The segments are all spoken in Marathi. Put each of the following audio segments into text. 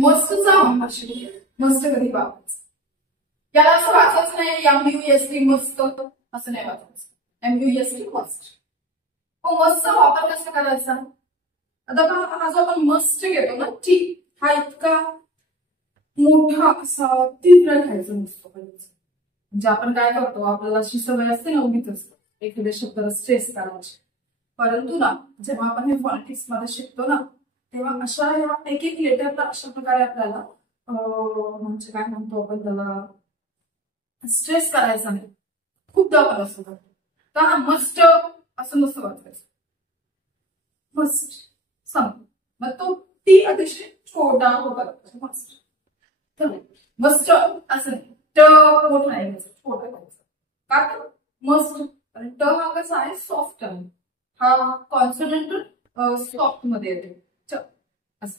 मस्टचा भाषा मस्ट कधी वापरायचं याला असं वाचायचं नाही MUST मस्त असं नाही वाचायचं MUST मस्ट मस्टचा वापर कसा करायचा आता हा जो आपण मस्ट घेतो ना टी हा इतका मोठा असा तीव्र घ्यायचा नसतो म्हणजे आपण काय करतो आपल्याला अशी सवय असते ना उगीच एखाद्या शब्दाला स्ट्रेस करायची परंतु ना जेव्हा आपण हे फॉनेटिक्स मध्ये शिकतो ना तेव्हा अशा ह्या एक एक लेटरला अशा प्रकारे आपल्याला म्हणजे काय म्हणतो आपण त्याला स्ट्रेस करायचा नाही खूपदा आपण असं करतो तर हा मस्ट असं नसतं वाचायचं मस्ट सांग मग तो टी अतिशय छोटा होता मस्ट मस्ट असं नाही ट मोठा नाही छोटा घ्यायचं का तर मस्ट आणि ट हा कसा आहे सॉफ्ट आहे हा कॉन्सोनंट सॉफ्ट मध्ये येतो असं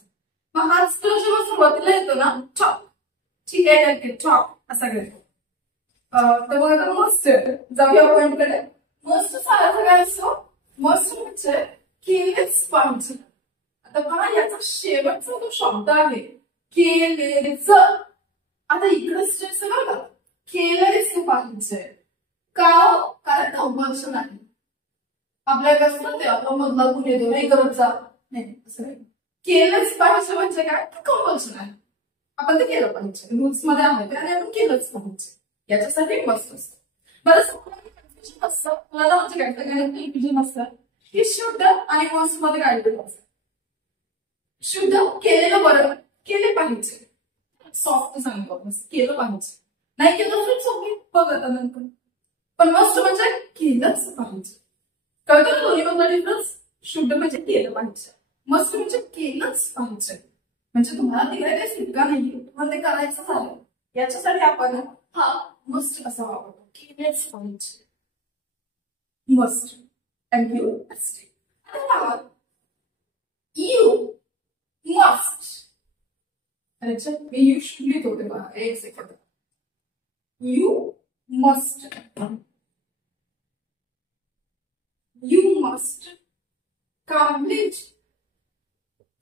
मग हा ट जेव्हा सुरुवातीला येतो ना टॉप ठीक आहे टॉप असा घेतो तर मग आता मस्ट जाऊया पॉइंट कडे मस्ट सारायचं काय असतो मस्ट म्हणजे केलेच पाहिजे आता पहा याचा शेवटचा जो शब्द आहे केलेच आता इकडे स्ट्रेस बरं का केलेच पाहिजे का कारण कंपल्शन आहे आपल्या कसं ते आपण मधला गुण येतो नाही करत जा नाही असं नाही केलंच पाहिजे म्हणजे काय कंपल्शन आहे आपण ते केलं पाहिजे रूल्स मध्ये आहे आणि आपण केलंच पाहिजे याच्यासाठी मस्त असतं बरंच कन्फ्युजन असतं मला म्हणजे काय कन्फ्युजन असतं की शुद्ध आणि मस्त मध्ये काय असतं शुद्ध केलेलं बरं केले पाहिजे सॉफ्ट सांगतो केलं पाहिजे नाही केलं तर चोकी बघत नंतर पण मस्त म्हणजे केलंच पाहिजे कळतं ना दोन्ही मधला डिफरन्स शुद्ध म्हणजे केलं पाहिजे मस्त म्हणजे केलंच पाहिजे म्हणजे तुम्हाला तिकडे काही सुटका नाही तुम्हाला ते करायचं झालं याच्यासाठी आपण हा मस्ट असा वापरतो केलेच पाहिजे मस्ट MUST यू मस्ट अच्छा मी यू लिहित होते बघा एक second you must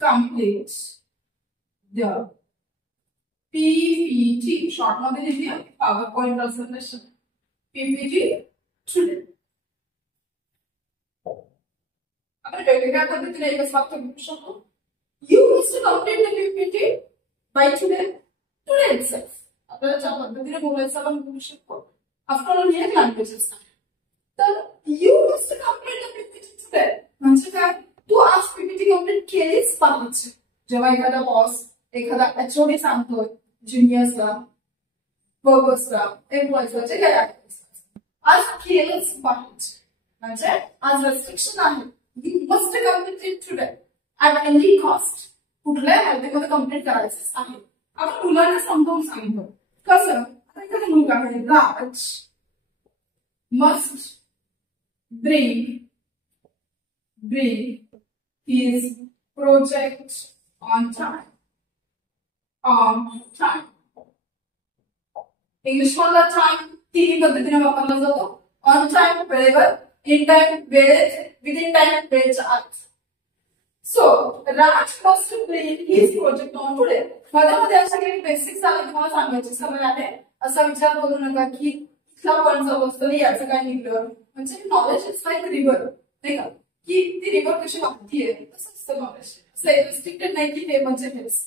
complete the PPT short मध्ये लिहिली PowerPoint presentation PPT today आपण वेगवेगळ्या पद्धतीने एकच वाक्य लिहू शकतो You must complete the PPT by today itself. आपल्याला ज्या पद्धतीने बोलायचं आपण बोलू शकतो. After all, हे लँग्वेजेस आहे. तर you must complete the PPT today. म्हणजे काय? तू आज PPT कंप्लीट केलीच पाहिजे. जेव्हा एखादा बॉस, एखादा HOD सांगतोय ज्युनियर्सला, वर्कर्सला, एम्प्लॉईजला जे काय आहे आज केलंच पाहिजे. म्हणजे आज रेस्ट्रिक्शन आहे. You must complete it today. At any cost कुठल्याही हालतीमध्ये कंप्लीट करायचं आहे आपण मुलांना समजावून सांगतो कसं आता एखादा मुलगा आहे Raj must bring his project on time English मधला टाइम तीन पद्धतीने वापरला जातो ऑन टाइम वेळेवर इन टाइम वेळेत विदिन टाइम वेळेच्या आत So, Raj must bring his project on today. मध्ये अशा काही बेसिक्स आहे तुम्हाला सांगायची सवय आहे असा विचार करू नका की इथला पण जो असतो याचं काय निघलं म्हणजे नॉलेज इज लाईक रिव्हर नाही का की ती रिव्हर कशी वाहतीये तसं असतं नॉलेज असं रेस्ट्रिक्टेड नाही की हे म्हणजे हेच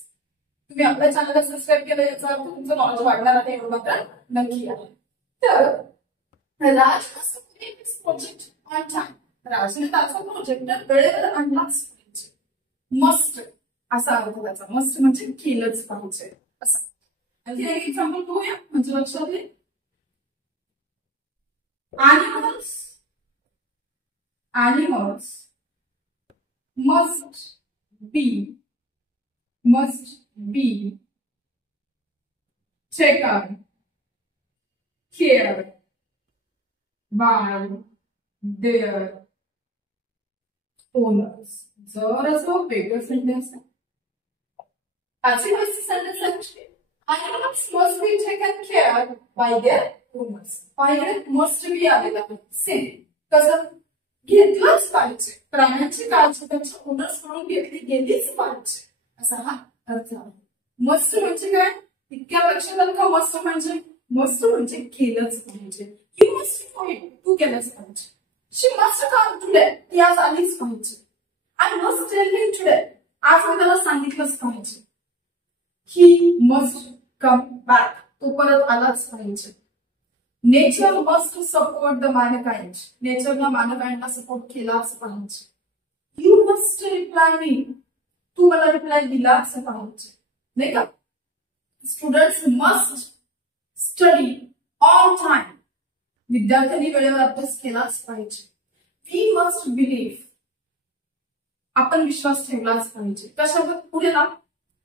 तुम्ही आपल्या चॅनलला सबस्क्राईब केलं याचा अर्थ तुमचं नॉलेज वाढणार आहे एवढं मात्र नक्की आहे तर Raj must bring his project on time राजने त्याचा प्रोजेक्ट वेळेवर आणलाच मस्ट असा अर्थ त्याचा मस्ट म्हणजे केलंच पाहिजे असं आणखी एक एक्झाम्पल पाहूया म्हणजे लक्षात येईल animals must be taken care by their owners. जर असं वेगळं सेंटेन्स आहे passive सेंटेन्स आहे animals must be taken care by their owners. पाहिजे must be आलेला आहे सेम कसं घेतलंच पाहिजे प्राण्यांची काळजी त्यांच्या ओनर्स म्हणून घेतली गेलीच पाहिजे असा हा अर्थ आहे मस्त म्हणजे काय? इतक्या लक्षात आलं का? मस्त म्हणजे केलंच पाहिजे. You must do it. तू केलंच पाहिजे. She must come today. ती आज आलीच पाहिजे. I must tell him today. आज मी त्याला सांगितलंच पाहिजे. He must come back. तो परत आलाच पाहिजे. Nature must support the mankind. नेचरला मॅनकाइंडला सपोर्ट केलाच पाहिजे. You must reply me. तू मला रिप्लाय दिलाच पाहिजे. नाही का? Students must study on time. विद्यार्थ्यांनी वेळेवर अभ्यास केलाच पाहिजे. We must believe. आपण विश्वास ठेवलाच पाहिजे. कशावर? पुढे ना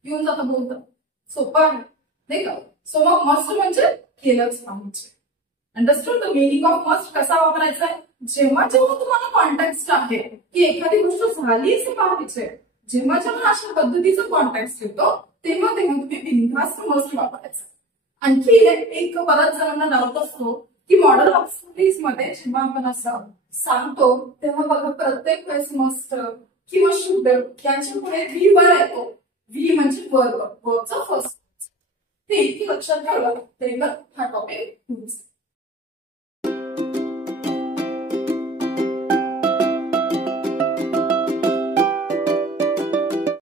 येऊन जातं बोलतं. सोपं आहे नाही का? सो मग मस्ट म्हणजे केलंच पाहिजे. Understood the meaning of must. कसा वापरायचा आहे? जेव्हा तुम्हाला कॉन्टेक्स्ट आहे की एखादी गोष्ट झालीच पाहिजे, जेव्हा अशा पद्धतीचा कॉन्टेक्स्ट येतो तेव्हा तुम्ही बिनधास्त मस्ट वापरायचं. आणखी एक बऱ्याच जणांना डाऊट असतो की मॉडल ऑक्सिलरीज मध्ये जेव्हा आपण असं सांगतो तेव्हा बघा प्रत्येक वेळेस मस्ट किंवा शुड यांच्या पुढे व्ही वर येतो. व्ही म्हणजे वर्ब. वर्बचा फर्स्ट. हे इतकी लक्षात ठेवलं तेव्हा हा टॉपिक